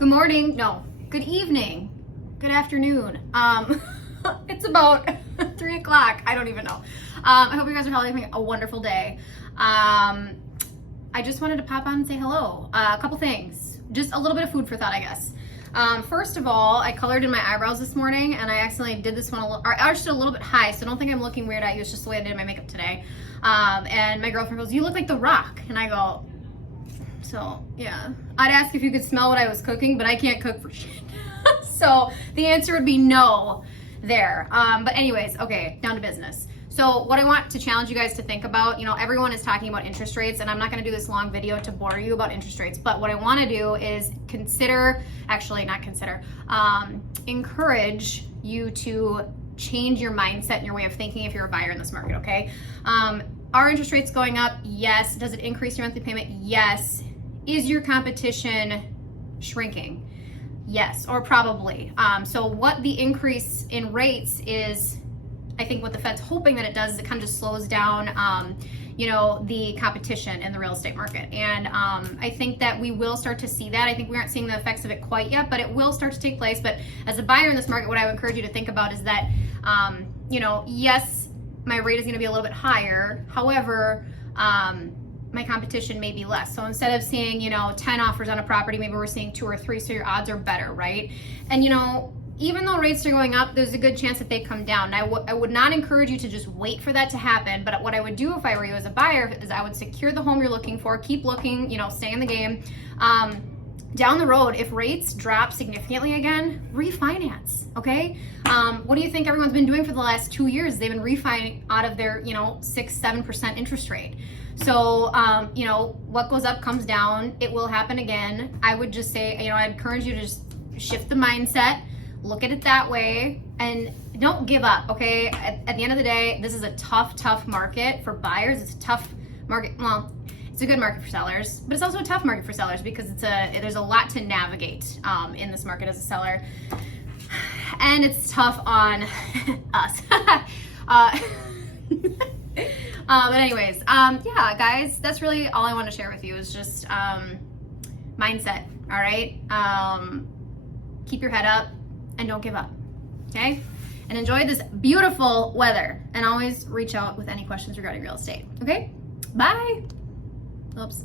Good morning. No, good evening. Good afternoon. It's about 3 o'clock. I don't even know. I hope you guys are having a wonderful day. I just wanted to pop on and say hello. A couple things. Just a little bit of food for thought, I guess. First of all, I colored in my eyebrows this morning and I accidentally did this one I arched it a little bit high, so don't think I'm looking weird at you. It's just the way I did my makeup today. And my girlfriend goes, "You look like The Rock." And I go, so yeah. I'd ask if you could smell what I was cooking, but I can't cook for shit. So the answer would be no there. But anyways, okay, down to business. So what I want to challenge you guys to think about, everyone is talking about interest rates, and I'm not going to do this long video to bore you about interest rates, but what I want to do is encourage you to change your mindset and your way of thinking if you're a buyer in this market, okay? Are interest rates going up? Yes. Does it increase your monthly payment? Yes. Is your competition shrinking? Yes, or probably. So what the increase in rates is, I think what the Fed's hoping that it does is it kind of just slows down, the competition in the real estate market. And I think that we will start to see that. I think we aren't seeing the effects of it quite yet, but it will start to take place. But as a buyer in this market, what I would encourage you to think about is that, yes, my rate is going to be a little bit higher. However, my competition may be less. So instead of seeing, 10 offers on a property, maybe we're seeing 2 or 3, so your odds are better, right? And, even though rates are going up, there's a good chance that they come down. And I would not encourage you to just wait for that to happen, but what I would do if I were you as a buyer is I would secure the home you're looking for, keep looking, stay in the game. Down the road, if rates drop significantly again, refinance, okay? What do you think everyone's been doing for the last 2 years? They've been refining out of their, 6-7% interest rate. So, what goes up comes down. It will happen again. I would just say, I'd encourage you to just shift the mindset, look at it that way, and don't give up, okay? At the end of the day, this is a tough market for buyers. It's a tough market. Well, it's a good market for sellers, but it's also a tough market for sellers because there's a lot to navigate in this market as a seller, and it's tough on us. But anyways, yeah, guys, that's really all I want to share with you is just mindset. All right, keep your head up and don't give up. Okay, and enjoy this beautiful weather. And always reach out with any questions regarding real estate. Okay, bye. Oops.